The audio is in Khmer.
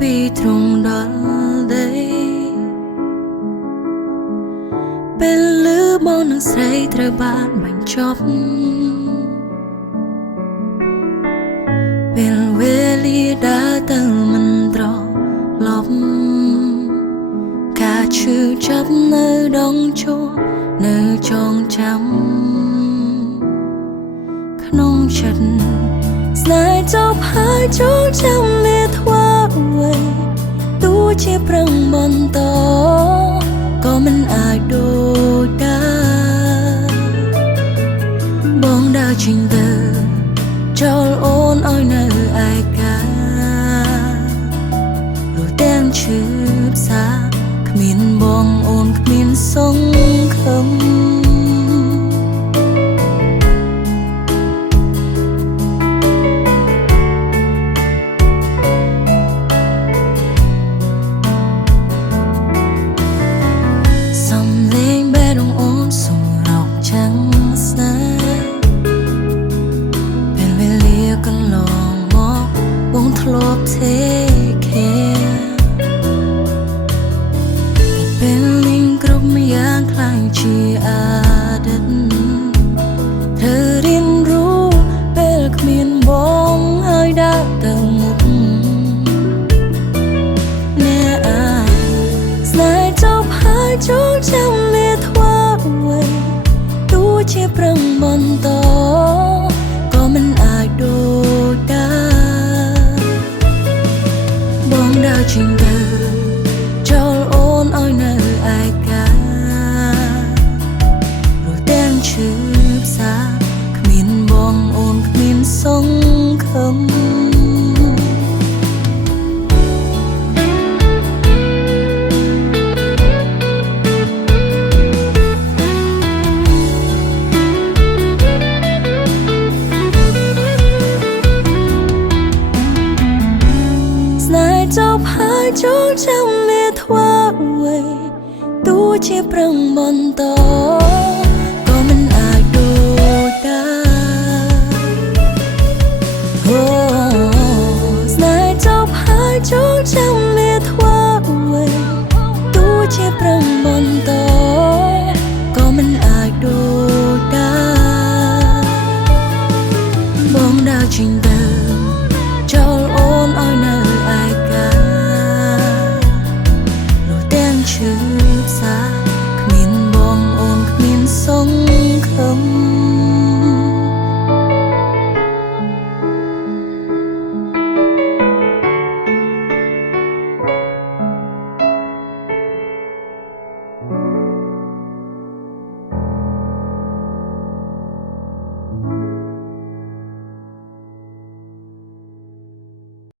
ពីទ្រង់ដល់ដីពេលលឺបងនឹងស្រីត្រូវបានបញ្ចប់ពេលវេលាដើរទៅមិនត្រឡប់ការឈឺចាប់នៅដងជួរនៅចងចាំក្នុងចិត្តស្នេហ៍ចប់ហើយចូលចាំវាធ្វើអ្វីទោះជាប្រឹងបន្តក៏មិនអាចដូចដើមបងដើរចេញទៅចូលអូនឲ្យនៅឯកាព្រោះទាំងឈឺផ្សាគ្មានបងអូនគ្មានសង្ឃឹមធ្លាប់ទេខែពេលនឹងគ្រប់យ៉ាងខ្លាំងជាអតីតត្រូវរៀនรู้ពេលគ្មានបងហើយដើរទៅមុខអ្នកអាចស្នេហ៍ចប់ហើយចូលចាំវាធ្វើអ្វីទោះជាប្រឹងបន្តក៏មិនអាចដូចដើមបងដើរចេញទៅចូលអូនឲ្យនៅឯកាព្រោះទាំងឈឺផ្សាគ្មានបងអូនគ្មានសង្ឃឹមចប់ហើយចូលចាំវាធ្វើអ្វីទោះជាប្រឹងបន្ត